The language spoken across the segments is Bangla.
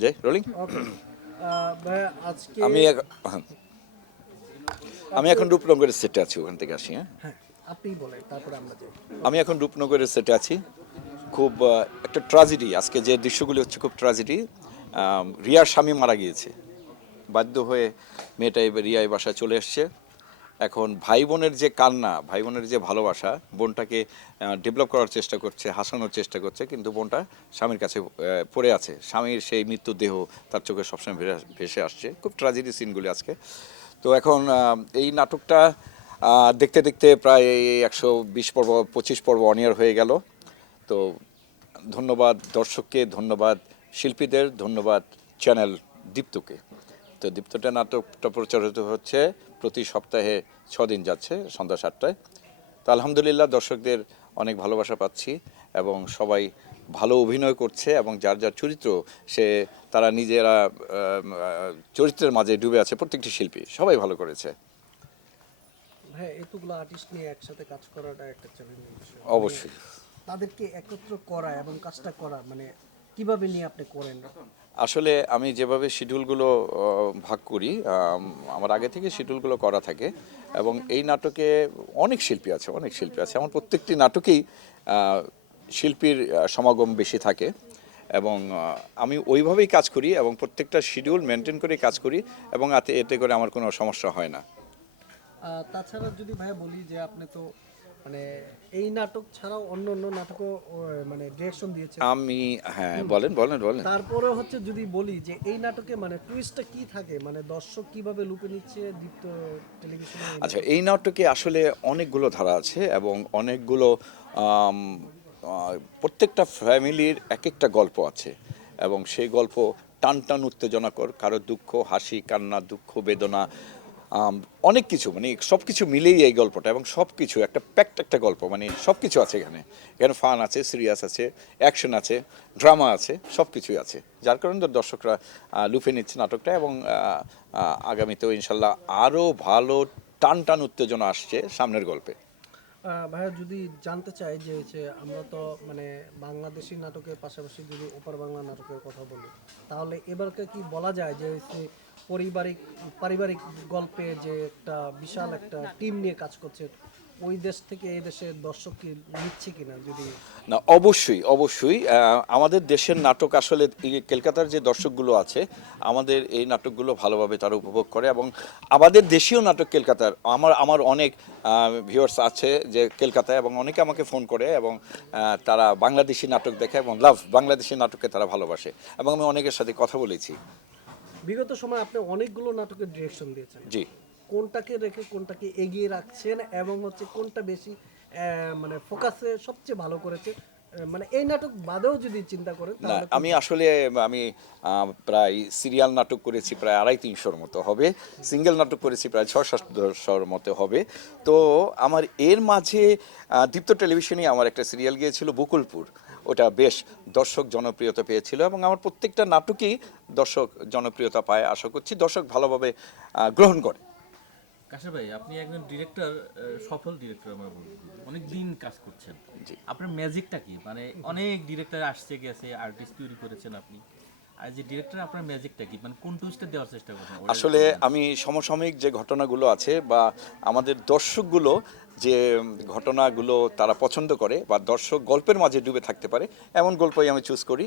যে রোলিং। ওকে। ভাইয়া আজকে আমি আমি এখন রূপনগরের সেটে আছি, ওখান থেকে আসি। হ্যাঁ, হ্যাঁ, আপনিই বলেন তারপরে আমরা যাই। আমি ওকে। এখন রূপনগরের সেটে আছি। খুব একটা ট্র্যাজেডি, আজকে যে দৃশ্যগুলি হচ্ছে খুব ট্র্যাজেডি। রিয়ার স্বামী মারা গিয়েছে, বাধ্য হয়ে মেয়েটা এবার রিয়া এই বাসায় চলে এসছে। এখন ভাই বোনের যে কান্না, ভাই বোনের যে ভালোবাসা, বোনটাকে ডেভেলপ করার চেষ্টা করছে, হাসানোর চেষ্টা করছে, কিন্তু বোনটা স্বামীর কাছে পড়ে আছে। স্বামীর সেই মৃত্যু দেহ তার চোখে সবসময় ভেসে আসছে। খুব ট্র্যাজেডি সিনগুলি আজকে। তো এখন এই নাটকটা দেখতে দেখতে প্রায় 120 পর্ব 25 পর্ব অনিয়ার হয়ে গেল। তো ধন্যবাদ দর্শককে, ধন্যবাদ শিল্পীদের, ধন্যবাদ চ্যানেল দীপ্তকে। তো দীপ্তটা নাটকটা প্রচারিত হচ্ছে প্রতি সপ্তাহে 6 দিন যাচ্ছে সন্ধ্যা 7টায়। তো আলহামদুলিল্লাহ দর্শকদের অনেক ভালোবাসা পাচ্ছি এবং সবাই ভালো অভিনয় করছে এবং যার যার চরিত্র সে তারা নিজেরা চরিত্রের মাঝে ডুবে আছে। প্রত্যেকটি শিল্পী সবাই ভালো করেছে। ভাইয়া এতগুলো আর্টিস্ট নিয়ে একসাথে কাজ করাটা একটা চ্যালেঞ্জিং বিষয়। অবশ্যই। তাদেরকে একত্র করা এবং কাজটা করা কিভাবে নিয়ে আপনি করেন? আসলে আমি যেভাবে শিডিউলগুলো ভাগ করি, আমার আগে থেকে শিডিউলগুলো করা থাকে এবং এই নাটকে অনেক শিল্পী আছে, অনেক শিল্পী আছে। আমার প্রত্যেকটি নাটকেই শিল্পীর সমাগম বেশি থাকে এবং আমি ওইভাবেই কাজ করি এবং প্রত্যেকটা শিডিউল মেনটেন করে কাজ করি এবং এতে করে আমার কোনো সমস্যা হয় না। তাছাড়া যদি ভাইয়া বলি যে আপনি তো মানে এই নাটক ছাড়াও অন্য অন্য নাটকও ডিরেকশন দিয়েছেন। আমি হ্যাঁ, বলেন বলেন বলেন। তারপরে হচ্ছে যদি বলি যে এই নাটকে টুইস্টটা কি থাকে, দর্শক কিভাবে লুপে নিচ্ছে দীপ্ত টেলিভিশনে এই আচ্ছা, নাটক? এই নাটকে আসলে অনেকগুলো ধারা আছে এবং অনেকগুলো আম, প্রত্যেকটা ফ্যামিলির এক একটা গল্প আছে এবং সেই গল্প টান টান উত্তেজনাকর, কারো দুঃখ, হাসি, কান্না, দুঃখ, বেদনা, আম, অনেক কিছু, সব কিছু মিলেই এই গল্পটা এবং সব কিছু একটা প্যাকড একটা গল্প, সব কিছু আছে এখানে। এখানে ফান আছে, সিরিয়াস আছে, অ্যাকশন আছে, ড্রামা আছে, সব কিছুই আছে। যার কারণে তো দর্শকরা লুফে নিচ্ছে নাটকটা এবং আগামীতেও ইনশাল্লাহ আরও ভালো টান টান উত্তেজনা আসছে সামনের গল্পে। ভাইয়া যদি জানতে চাই যে আমরা তো বাংলাদেশি নাটকের পাশাপাশি যদি ওপার বাংলা নাটকের কথা বলি, তাহলে এবারকে কি বলা যায় যে পারিবারিক পারিবারিক গল্পে যে একটা বিশাল একটা টিম নিয়ে কাজ করছে, ওই দেশ থেকে এই দেশের দর্শক কি নিচ্ছে কিনা যদি? না, অবশ্যই অবশ্যই আমাদের দেশের নাটক আসলে এই কলকাতার যে দর্শকগুলো আছে, আমাদের এই নাটকগুলো ভালোভাবে তারা উপভোগ করে এবং আমাদের দেশীয় নাটক কলকাতার আমার আমার অনেক ভিউয়ার্স আছে যে কলকাতায়, এবং অনেকে আমাকে ফোন করে এবং তারা বাংলাদেশি নাটক দেখে এবং বাংলাদেশি নাটককে তারা ভালোবাসে এবং আমি অনেকের সাথে কথা বলেছি। বিগত সময় আপনি অনেকগুলো নাটকের ডিরেকশন দিয়েছেন, জি। কোনটাকে রেখে কোনটাকে এগিয়ে রাখছেন এবং হচ্ছে কোনটা বেশি ফোকাসে সবচেয়ে ভালো করেছে? এই নাটক বাদেও যদি চিন্তা করেন না, তাহলে আমি কোনটা? আসলে আমি প্রায় সিরিয়াল নাটক করেছি প্রায় 250-300-র মতো হবে। সিঙ্গেল নাটক করেছি প্রায় 600-700-র মতো হবে। তো আমার এর মাঝে দীপ্ত টেলিভিশনে আমার একটা সিরিয়াল গিয়েছিল বকুলপুর। ওটা বেশ দর্শক জনপ্রিয়তা পেয়েছিল এবং আমার প্রত্যেকটা নাটকেই দর্শক জনপ্রিয়তা পায়। আশা করছি দর্শক ভালোভাবে গ্রহণ করে। কাশের ভাই, আপনি একজন ডিরেক্টর, সফল ডিরেক্টর আমরা বলবো, অনেক দিন কাজ করছেন। জি। আপনার ম্যাজিকটা কি? অনেক ডিরেক্টর আসছে গেছে, আর্টিস্ট তৈরি করেছেন আপনি, আর যে ডিরেক্টর আপনার ম্যাজিকটা কি, কোন টুইস্টটা দেওয়ার চেষ্টা করছেন আসলে আমি সমসাময়িক যে ঘটনাগুলো আছে বা আমাদের দর্শকগুলো যে ঘটনাগুলো তারা পছন্দ করে বা দর্শক গল্পের মাঝে ডুবে থাকতে পারে, এমন গল্পই আমি চুজ করি।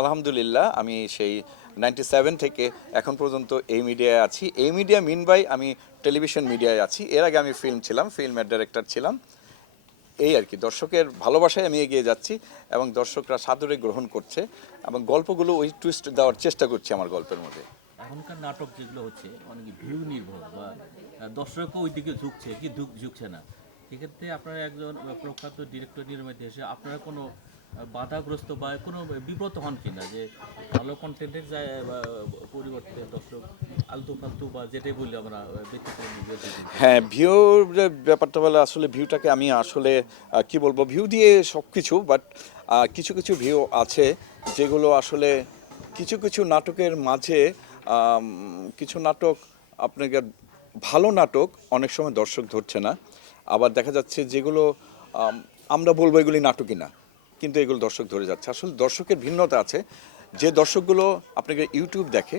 আলহামদুলিল্লাহ আমি সেই 97 থেকে এখন পর্যন্ত এই মিডিয়ায় আছি। এই মিডিয়া মিনবাই আমি টেলিভিশন মিডিয়ায় আছি। এর আগে আমি ফিল্ম ছিলাম, ফিল্মের ডাইরেক্টর ছিলাম। এই আর কি, দর্শকের ভালোবাসায় আমি এগিয়ে যাচ্ছি এবং দর্শকরা সাদরে গ্রহণ করছে এবং গল্পগুলো ওই টুইস্ট দেওয়ার চেষ্টা করছি আমার গল্পের মধ্যে। এখনকার নাটক যেগুলো হচ্ছে অনেক ভিউ নির্ভর, বা দর্শকও ওই দিকে ঝুঁকছে কি ঝুঁকছে না। সেক্ষেত্রে আপনারা একজন প্রখ্যাত ডিরেক্টর নির্মাতা এসে আপনারা কোনো বাধাগ্রস্ত বা কোনো বিব্রত হন কিনা, যে ভালো কন্টেন্টের যায় বা পরিবর্তে দর্শক আলতু ফালতু বা যেটাই বললি আমরা ব্যতিক্রমী হ্যাঁ, ভিউর ব্যাপারটা বলে আসলে ভিউটাকে আমি আসলে কি বলবো, ভিউ দিয়ে সব কিছু, বাট কিছু কিছু ভিউ আছে যেগুলো আসলে কিছু কিছু নাটকের মাঝে আম, কিছু নাটক আপনাকে, ভালো নাটক অনেক সময় দর্শক ধরছে না। আবার দেখা যাচ্ছে যেগুলো আমরা বলবো এগুলি নাটকই না, কিন্তু এগুলো দর্শক ধরে যাচ্ছে। আসলে দর্শকের ভিন্নতা আছে। যে দর্শকগুলো আপনাকে ইউটিউব দেখে,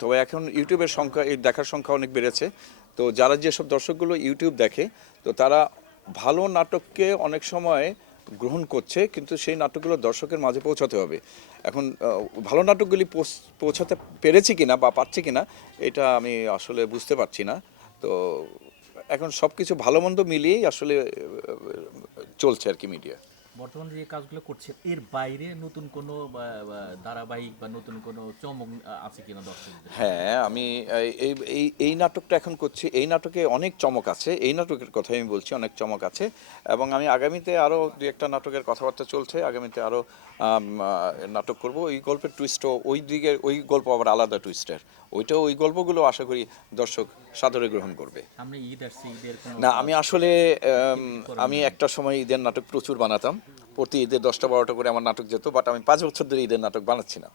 তবে এখন ইউটিউবের সংখ্যা, এই দেখার সংখ্যা অনেক বেড়েছে। তো যারা যেসব দর্শকগুলো ইউটিউব দেখে, তো তারা ভালো নাটককে অনেক সময় গ্রহণ করছে, কিন্তু সেই নাটকগুলো দর্শকের মাঝে পৌঁছাতে হবে। এখন ভালো নাটকগুলি পৌঁছাতে পেরেছি কিনা বা পারছি কিনা, এটা আমি আসলে বুঝতে পারছি না। তো এখন সব কিছু ভালো মন্দ মিলিয়েই আসলে চলছে আর কি মিডিয়া। বর্তমানে যে কাজগুলো করছেন এর বাইরে নতুন কোনো ধারাবাহিক বা নতুন কোনো চমক আছে কিনা দর্শকদের? হ্যাঁ, আমি এই এই এই নাটকটা এখন করছি। এই নাটকে অনেক চমক আছে, এই নাটকের কথাই আমি বলছি, অনেক চমক আছে। এবং আমি আগামীতে আরও দু একটা নাটকের কথাবার্তা চলছে, আগামীতে আরও নাটক করব। ওই গল্পের টুইস্টও ওই দিকে, ওই গল্প আবার আলাদা টুইস্টের, ওইটাও, ওই গল্পগুলো আশা করি দর্শক সাদরে গ্রহণ করবে। সামনে ঈদ আসছে, ঈদের কোনো না, আমি আসলে আমি একটা সময় ঈদের নাটক প্রচুর বানাতাম, প্রতি ঈদে 10টা-12টা করে আমার নাটক যেত, বাট আমি 5 বছর ধরে ঈদের নাটক বানাচ্ছি না।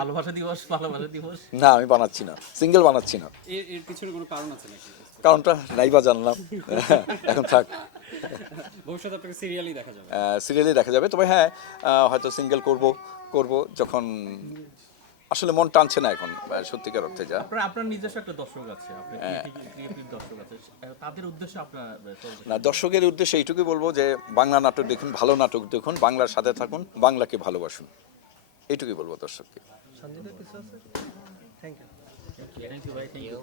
ভালোবাসা দিবস, ভালোবাসা দিবস না, আমি বানাচ্ছি না, সিঙ্গেল বানাচ্ছি না। এর পিছনে কোনো কারণ আছে নাকি? কারণটা নাইবা জানলাম, এখন থাক। ভবিষ্যতে আপনাকে সিরিয়ালই দেখা যাবে? সিরিয়ালি দেখা যাবে, তবে হ্যাঁ, হয়তো সিঙ্গেল করব যখন আসলে মন টানছে না এখন, সত্যিকার অর্থে যা। আপনার নিজস্ব একটা দর্শক আছে, আপনার ক্রিয়েটিভ দর্শক আছে, তাদের উদ্দেশ্যে আপনার না, দর্শকের উদ্দেশ্যে এইটুকুই বলবো যে বাংলা নাটক দেখুন, ভালো নাটক দেখুন, বাংলার সাথে থাকুন, বাংলাকে ভালোবাসুন, এইটুকুই বলবো দর্শককে। সঞ্জিতা কিছু আছে? Thank you. থ্যাংক ইউ ভাই, থ্যাংক ইউ।